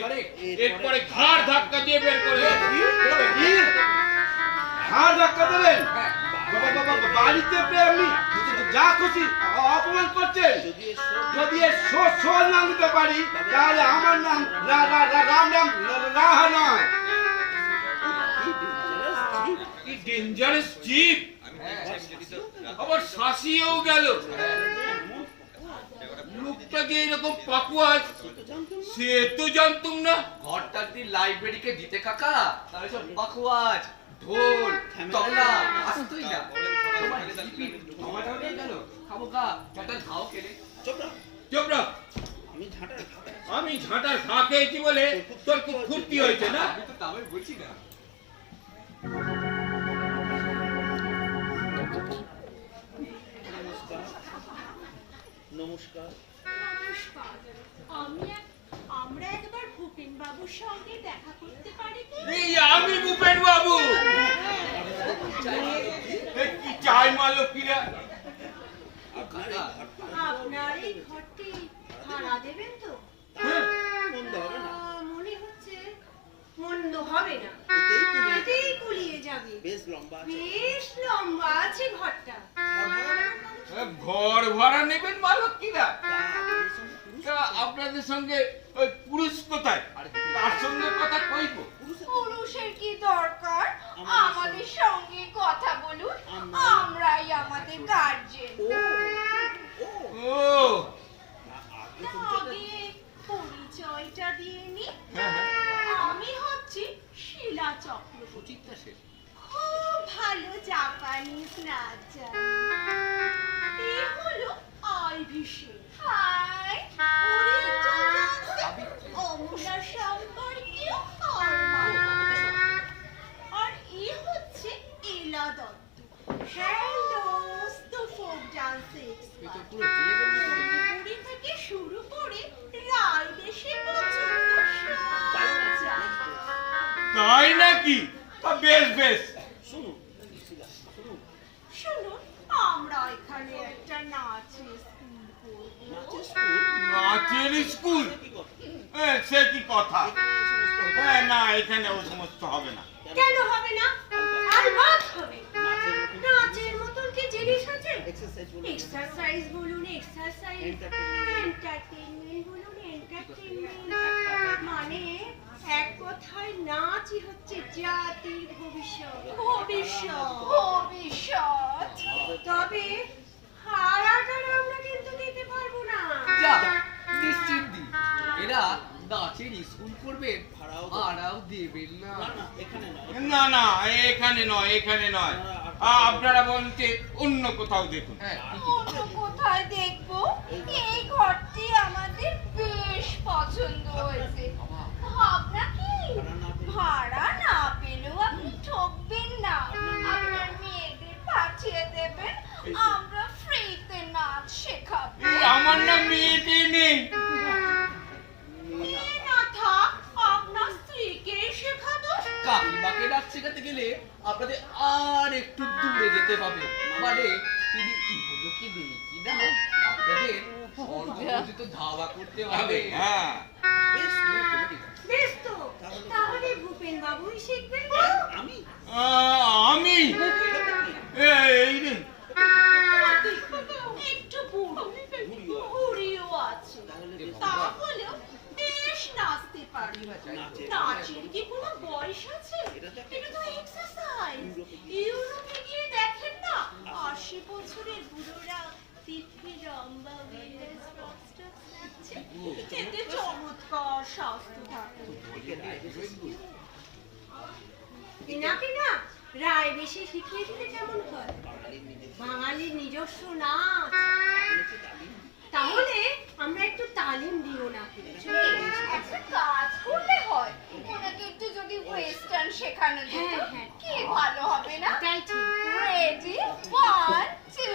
এরপরে ঘাড় ধাক্কা দিয়ে বের করে দেবে। কি? হার ধাক্কা দেবেন? বাড়িতে পেয়ে আপনি যা খুশি অপমান করছেন। যদি এর শোল না নিতে পারি তাহলে আমার নাম রাম রাম রাহা নয়। কি ডেঞ্জারাস জিপ, আবার শাসিয়েও গেল। লোকটা যে এরকম পাকুয়াজ সে তো জানতুম না। ঘরটা যদি লাইব্রেরিকে দিতে কাকা, তাহলে সব বাকওয়াজ ঢোল তবলা আসতোই না। তোমার জিপি আমারও নেই গেল, খামোকা একটা ঘাও খেলে। চুপ রাখ। আমি ঝাঁটার ঘা খেয়েছি বলে তোর খুব ফুর্তি হয়েছে না? আমি তো তাও বলছি না। নমস্কার। আমরা একবার ভূপেন বাবুর সঙ্গে দেখা করতে পারি কি? এই আমি ভূপেন বাবু। কি চাই মা লক্ষ্মীরা? আপনার এই ঘরটি ভাড়া দেবেন তো? মনে হচ্ছে মন্দ হবে না, এতেই কুলিয়ে যাবে। বেশ লম্বা আছে ঘরটা। ঘর ভাড়া নেবেন মা লক্ষ্মীরা? আপনাদের সঙ্গে ওই পুরুষ কোথায়? তার সঙ্গে কথা কইব। পুরুষের কি দরকার? আমাদের সঙ্গে কথা বলুন, আমরাই আমাদের গার্জেন। ও আগে পরিচয়টা দিয়ে নি। আমি হচ্ছি শিলা চক্রবর্তী, খুব ভালো জাপানিজ নাচ জানি। এ হলো আইভি শেখ। হাই, ওরে অমুনা সম্পর্কীয় আর এ হচ্ছে এলা Dutta, hello folk dance expert. Puri থেকে শুরু করে রায় দেশে পর্যন্ত সব জানে। তাই নাকি? বেশ বেশ। শুনুন, আমরা এখানে একটা নাচের স্কুল করব। নাচের স্কুল? সে কি কথা? না, এখানে ও সমস্ত হবে না। কেন হবে না? আলবাত হবে। নাচের মতন কি জিনিস আছে? এক্সারসাইজ বলুন এক্সারসাইজ, এন্টারটেইনমেন্ট বলুন এন্টারটেইনমেন্ট। মানে এক কথায় নাচই হচ্ছে জাতির ভবিষ্যৎ। ভবিষ্যৎ। তবে হারাটা আমরা কিন্তু দিতে পারবো না। যা নিশ্চিন্তি, এরা নাচের স্কুল করবেন, ভাড়াও দেবেন না। না না, এখানে নয়, এখানে নয়। আপনারা বলতে অন্য কোথাও দেখুন। অন্য কোথায় দেখবো? এই ঘরটি আমাদের বেশ পছন্দ হয়েছে। ভাবনা কি, ভাড়া না পেলেও আপনি ঠকবেন না, আপনার মেয়েদের পাঠিয়ে দেবেন, আমরা ফ্রিতে নাচ শেখাবো। আমার না মেয়েটি নেই। মেয়ে না থাক, আপনার স্ত্রীকে শেখাবো। কাকিমাকে নাচ শেখাতে গেলে আপনাদের আর একটু দূরে যেতে হবে। মানে তিনি ইহলোকে নেই কিনা আপনাদের সর্বপ্রথম ধাওয়া করতে হবে। হ্যাঁ, বেশ তো, তাহলে ভূপেন বাবুই শিখবেন। আমি এই রে। একটু বুড়িও আছে, তাহলেও বেশ নাচতে পারি। নাচের কি কোনো বয়স আছে? এটা তো এক্সারসাইজ। ইউরোপে গিয়ে দেখেন না, 80 বছরের বুড়োরা দিব্যি রম্বা উইলেস রকস্টার নাচছে। এতে চমৎকার স্বাস্থ্য থাকে। এনাকে না রায় বেশি শিখিয়ে দিলে কেমন হয়? বাঙালির নিজস্ব নাচ। তাহলে আমরা একটু তালিম দিও না একটা কাজ করলে হয় ওনাকে একটু যদি ওয়েস্টার্ন শেখানো যেত কি ভালো হবে না তাই ঠিক রেডি 1 2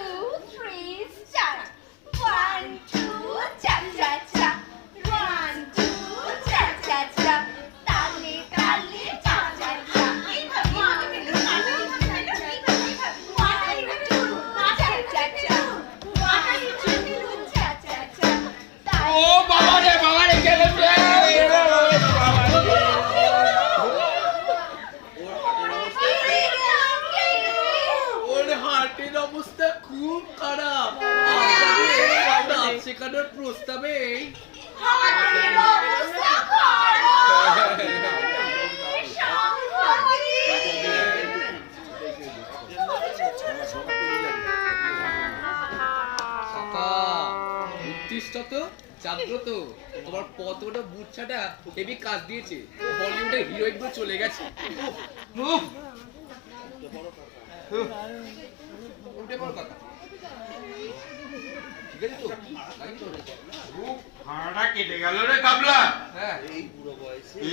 3 স্টার্ট 1 2 চা চা চা 1 2 চা চা চা তালে তালে চা চা চা এইভাবে ও বাবা রে গেলে ওর হার্টের অবস্থা খুব খারাপ নাচ শেখানোর প্রস্তাবে জাগ্রত তোমার পতটা বুচ্ছাটা হেভি কাজ দিয়েছে বলিউডের হিরোইন গুলো চলে গেছে উঠে পড় কথা ঠিক আছে তো ভাড়া কেটে গেল রে কাবলা। হ্যাঁ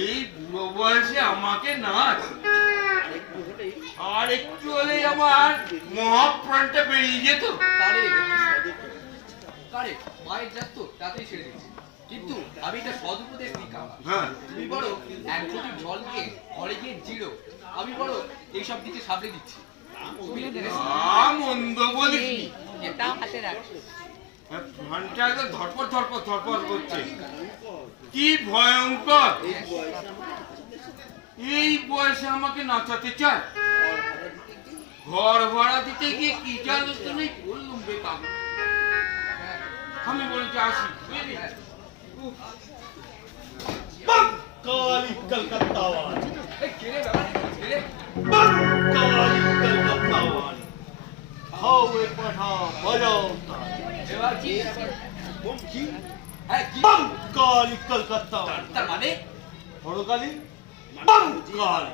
এই বুড়ো বয়সে আমাকে নাচ আর একটু হলেই আমার মহাপ্রাণটা বেরিয়ে যেত। কারে মায়ের যাত তো তাতেই ছেড়ে দিচ্ছি কিন্তু আমি এটা সদুপদেশ দিই কাকা হ্যাঁ তুমি বড় এক ঘটি জল নিয়ে ঘরে গিয়ে জিরো আমি বড় এইসব দিকে সামনে দিচ্ছি মন্দ বলিস এটাও হাতে রাখ ঘন্টা একদম ধরপর করছে কি ভয়ঙ্কর। এই বয়সে আমাকে নাচাতে চায় ঘর ভাড়া দিতে গিয়ে কি জানো তো নেই বললুম বেকার। আমি বলেছি আসি বুঝলি काली कलकत्ता वाली কেড়ে ব্যাপার কেড়ে काली कलकत्ता वाली खाओ एक पठा बजाओ এবার কি की হ্যাঁ কি बम काली कलकत्ता वाली তার মানে হরকালি बम काली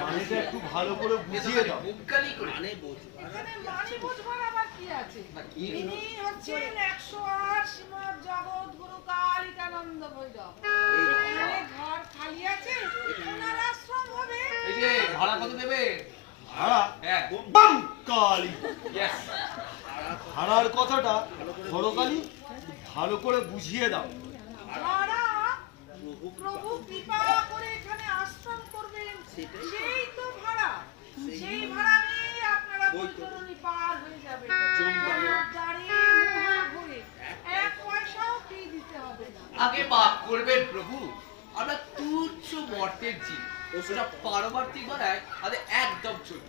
মানেটা একটু ভালো করে বুঝিয়ে দাও মুক্কালি করে মানে এখানে মানে বুঝবার আবার কি আছে কি ইনি হচ্ছেন 108 শ্রীমৎ জগৎগুরু কালিকানন্দ ভৈরব এখানে ঘর খালি আছে ওনার আশ্রম হবে এই যে ভাড়া কত দেবে ভাড়া হ্যাঁ बम काली ইয়েস ভাড়ার কথাটা হরকালি ভালো করে বুঝিয়ে দাও ভাড়া প্রভু কৃপা করে এখানে আশ্রম করবেন সেই তো ভাড়া সেই ভাড়া নিয়ে আপনারা বৈতরণী পার হয়ে যাবেন দাঁড়িয়ে মহা ঘুরে এক পয়সাও ফি দিতে হবে না আগে মাফ করবেন প্রভু আমরা তুচ্ছ মর্তের জীব ওটা পারমার্থিক বানায় আমাদের একদম ছোট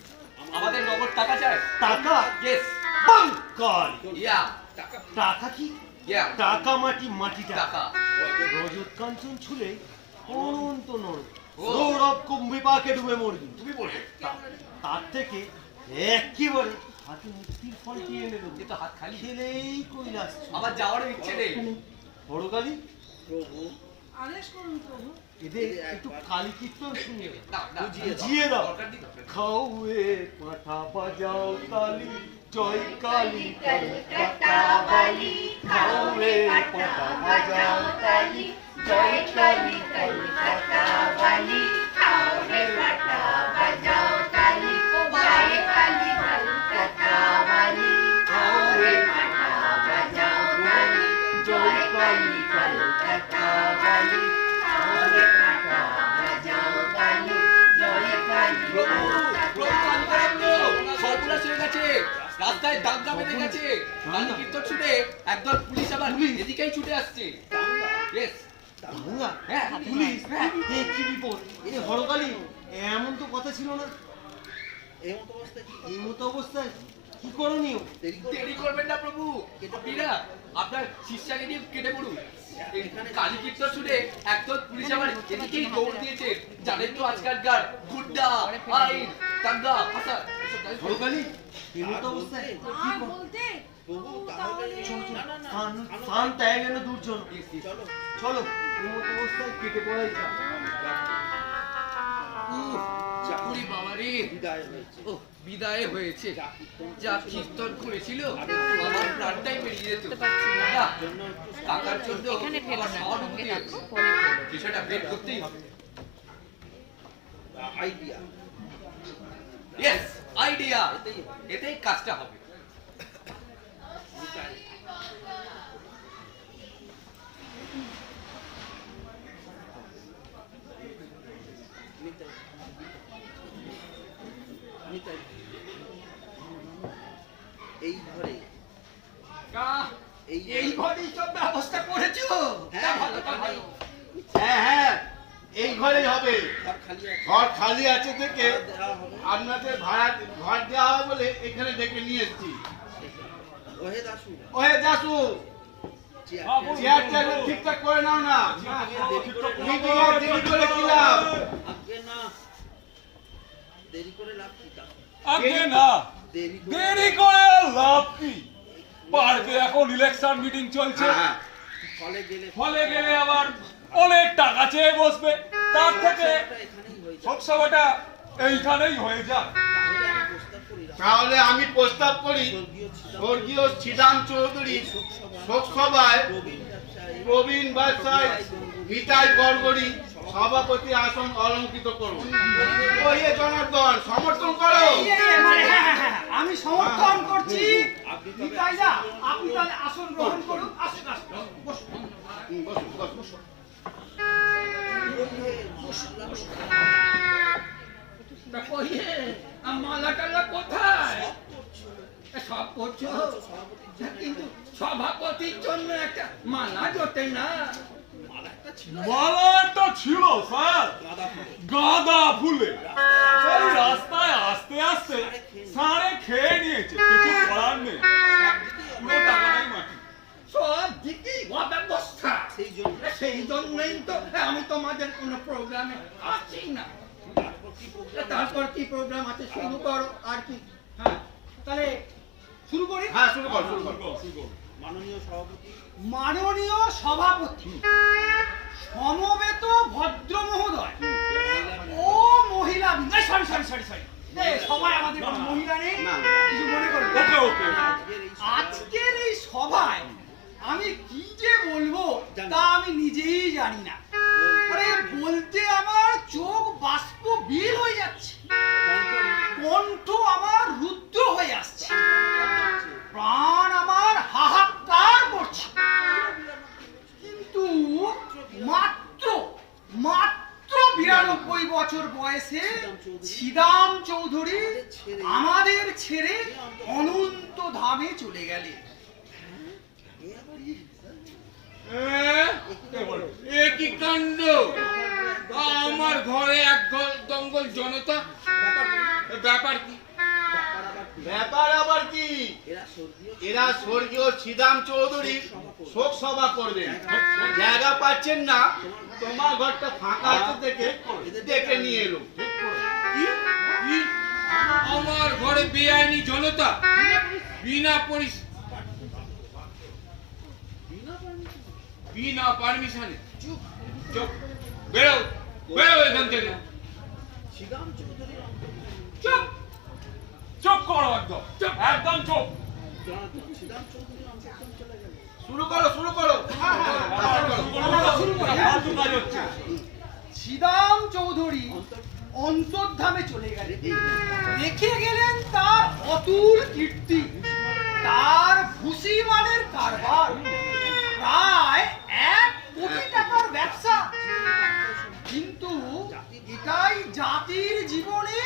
আমাদের নগদ টাকা চাই টাকা ইয়েস बम काली ইয়া টাকা কি ইয়া টাকা মাটি মাটি টাকা টাকা রজত কাঞ্চন ছুলে অনন্ত নড় ও। সৌরভ কুম্ভী পাকে ডুবে মরবি তুমি বলবে তার থেকে একেবারে হাতে মুক্তির ফল দিয়ে এনে দেবো এ তো হাত খালি খেলেই কৈলাস আমার যাওয়ার ইচ্ছে নেই হরকালি আদেশ করুন প্রভু এদের একটু কালী কীর্তন শুনিয়ে না না বুঝিয়ে দাও দরকার নেই, দরকার নেই। খাওয়ে পাঠা বাজাও তালি জয় কালী কলকাতা বালি খাওয়ে পাঠা বাজাও তালি জয় কালী কলকাতা বালি খাওয়ে পাঠা বাজাও তালি জয় কালী কলকাতা বালি খাওয়ে পাঠা বাজাও তালি জয় কালী কলকাতা বালি খাওয়ে পাঠা বাজাও তালি জয় কালী প্রভু কালীকারান্দ সর্বনাশ হয়ে গেছে রাস্তায় দাঙ্গা বেঁধে গেছে কালী কীর্তন শুনে একদল পুলিশ আবার এদিকেই ছুটে আসছে ইয়েস দাঙ্গা হ্যাঁ পুলিশ এই কি বিপদ এই হরকালি এমন তো কথা ছিল না এই মতো অবস্থায় কি করণীয় দেরি করবেন না প্রভু আপনারা আপনার শিষ্যাকে নিয়ে কেটে পড়ুন এই কালী কীর্তন শুনে একদল পুলিশ আবার এদিকেই দৌড় দিয়েছে জানেন তো আজকালকার গুন্ডা আইন দাঙ্গা ফাসাদ এসব জানেন তো? হরকালি এই মতো অবস্থায় কি আর কর বলতে তাহলে স্থান ত্যাগ এনে দুর্জন চলো এই মতো অবস্থায় কেটে পড়াই যা উফ, চাকুরি বাবা রে। ওহ, বিদায় হয়েছে। যা কীর্তন করেছিল আমার প্রাণটাই বেরিয়ে যেত না, কাকার জন্য আমার সহানুভূতি আছে, বিষয়টা বের করতেই হবে। আইডিয়া ইয়েস, আইডিয়া, এতেই কাজটা হবে। এই ঘরে এই ঘরেই সব ব্যবস্থা করেছো? তা ভালো, তা ভালো। হ্যাঁ হ্যাঁ, এই ঘরেই হবে। ঘর খালি আছে থেকে আপনাদের ভাড়া ঘর দেওয়া হবে বলে এখানে ডেকে নিয়ে এসেছি। ওহে দাসু, চেয়ার টেবিল ঠিকঠাক করে নাও না, দেরি করে কি লাভ? আগে না, দেরি করে আর লাভ কি? পার্কে এখন ইলেকশন মিটিং চলছে, হ্যাঁ, ফলে গেলে আবার অনেক টাকা চেয়ে বসবে, তার থেকে সবসভাটা এইখানেই হয়ে যায়। তাহলে আমি প্রস্তাব করি স্বর্গীয় শ্রীরাম চৌধুরী শোকসভায় প্রবীণ ব্যবসায়ী নিতাই গড়গড়ি সভাপতি আসন অলঙ্কৃত করুন। ওই জনার্দন সমর্থন করো। মানে হ্যাঁ, আমি সমর্থন করছি। নিতাইদা, আপনি তাহলে আসন গ্রহণ করুন। আসুন, আসুন, বসুন। বসুন, বসুন। মালা টালা কোথায়? সব করছো, কিন্তু সভাপতির জন্য একটা মালা জোটে না। মালাটা ছিল স্যার গাঁদা ফুলে, সেই রাস্তায় আস্তে আস্তে সাড়ে খেয়ে নিয়েছে, কিছু করার নেই, পুরো টাকাটাই মাটি। সব দিকেই অব্যবস্থা। সেই জন্যই তো আমি তোমাদের কোনো প্রোগ্রামে আসছি না। তারপর কি প্রোগ্রাম আছে শুরু করো। আর কি? হ্যাঁ, তাহলে শুরু করি। হ্যাঁ, শুরু কর, শুরু কর। মাননীয় সভাপতি, সমবেত ভদ্র মহোদয় ও মহিলা, সরি, সবাই আমাদের কোনো মহিলা নেই, না। কিছু মনে করবেন না। ওকে আজকের এই সভায় আমি কি যে বলবো তা আমি নিজেই জানি না। মানে বলতে আমার চোখ বাষ্প বের হয়ে যাচ্ছে, কণ্ঠ আমার রুদ্র হয়ে আসছে, প্রাণ আমার হাহাকার করছে। কিন্তু মাত্র 92 বছর বয়সে শ্রীরাম চৌধুরী আমাদের ছেড়ে অনন্ত ধামে চলে গেলেন। এ কি কাণ্ড! আমার ঘরে এক দঙ্গল জনতা, ব্যাপার কি? ব্যাপার আবার কি? এরা স্বর্গীয় শ্রীরাম চৌধুরী শোক সভা করবেন, জায়গা পাচ্ছেন না, তোমার ঘরটা ফাঁকা আছে দেখে ডেকে নিয়ে এলো। কি? আমার ঘরে বেআইনি জনতা বিনা পারমিশনে? চুপ, বেরো এখান থেকে। চুপ চুপ করো, একদম একদম চুপ। শুরু করো। ফালতু কাজ হচ্ছে। শ্রীরাম চৌধুরী অন্তর্ধামে চলে গেলেন, রেখে গেলেন তার অতুল কীর্তি, তার ভূষিমানের কারবার, প্রায় 1 কোটি টাকার ব্যবসা। কিন্তু এটাই জাতির জীবনে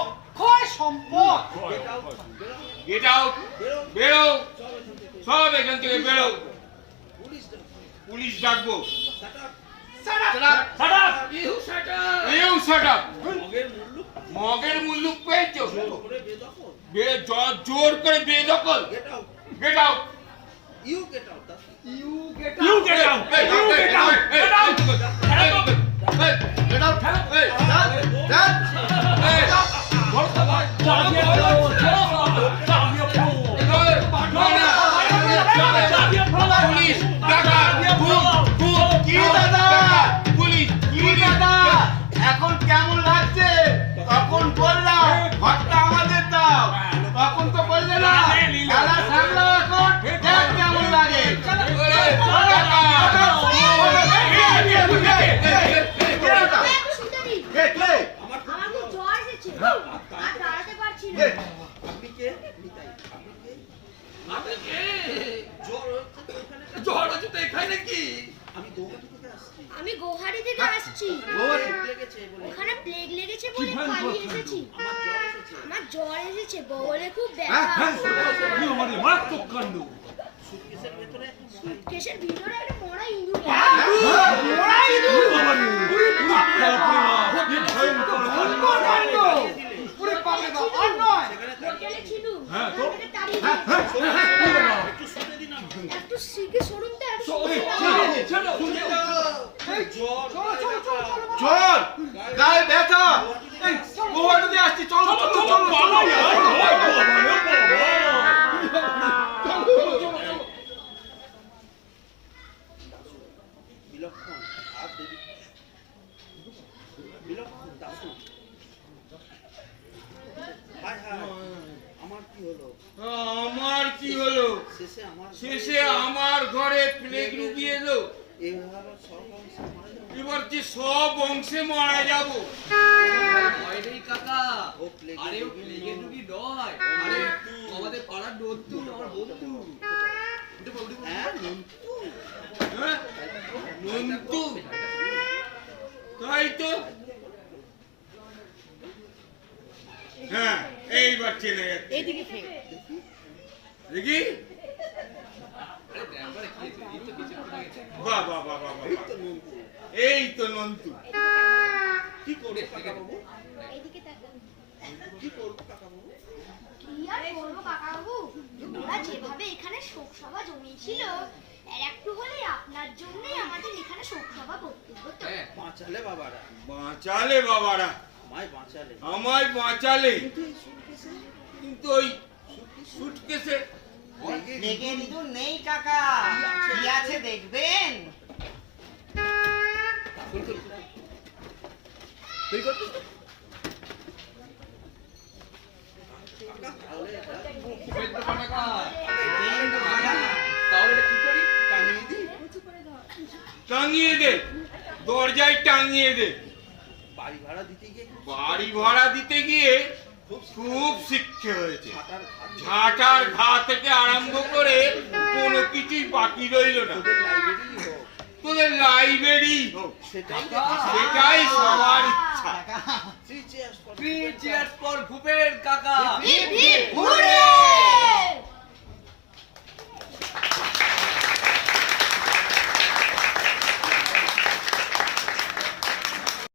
অক্ষয় সম্পদ। গেট আউট, বেরো সব এখান থেকে, বেরো। পুলিশ ডাকবো। You shut up. মগের মুল্লুক পেয়েছো? জোর করে বেদখল। Get out. You get out. Police ডাকা। এখন কেমন লাগছে? তখন বললাম ঘরটা আমাদের, তা হয়েছে বলে খুব হ্যাঁ ব্যথা কি আমার মারাত্মক কাণ্ড কেসের ভিতরে একটা মরা ইঁদুর মরা ইঁদুর! বাবারে, পুরো বাপরে বাপ, কি ভয়ঙ্কর কাণ্ড। ওরে বাপরে বাপ, আর নয়! হোটেলে ছিল হ্যাঁ, তো? তাকে তাড়িয়ে হ্যাঁ, দিয়েছে। হ্যাঁ, হ্যাঁ, কি বাবা? একটু শিখে সরুন তো একটু এই, শিখে ছেড়ো, দাও। ছেড়ো। এই, চলো, চলো, চলো, চলো, চলো। জ্বর গায়ে ব্যথা এই গোয়া নদী আসছি চলো চলো চলো বাবা, চলো আমার কি হলো শেষে আমার ঘরে প্লেগ রুগী এলো এবার যে সব অংশে মারা যাবো ভয় নেই কাকা আরে ও প্লেগের রুগী নয় আরে আমাদের পাড়ার নন্তু আমার বন্ধু হ্যাঁ নন্তু তাই তো হ্যাঁ এইবার চেনে যাচ্ছে দেখি আরে ড্রাইভারে কি হয়েছে? এই তো নিচে পড়ে গেছে বাহ বাহ বাহ বাহ বাহ এই তো নন্তু কি করে কাকাবাবু এদিকে তাকান কি আর করবো কাকাবাবু ওরা যেভাবে এখানে শোক সভা জমিয়েছিল এর একটু হলে আপনার জন্যই আমাদের এখানে শোক সভা করতে হতো হ্যাঁ বাঁচালে বাবারা আমায় বাঁচালে কিন্তু ওই সুটকেসে লেগে ইঁদুর নেই কাকা, কি আছে দেখবেন? তুই কর তাহলে কি করি টাঙিয়ে দে দরজায় টাঙিয়ে দে বাড়ি ভাড়া দিতে গিয়ে খুব শিক্ষা হয়েছে ঝাঁটার ঘা থেকে আরম্ভ করে কোনো কিছুই বাকি রইল না তোদের লাইব্রেরি হোক সেটাই সবার ইচ্ছা থ্রি চেয়ার্স ফর ভূপেন কাকা হিপ হিপ হুররে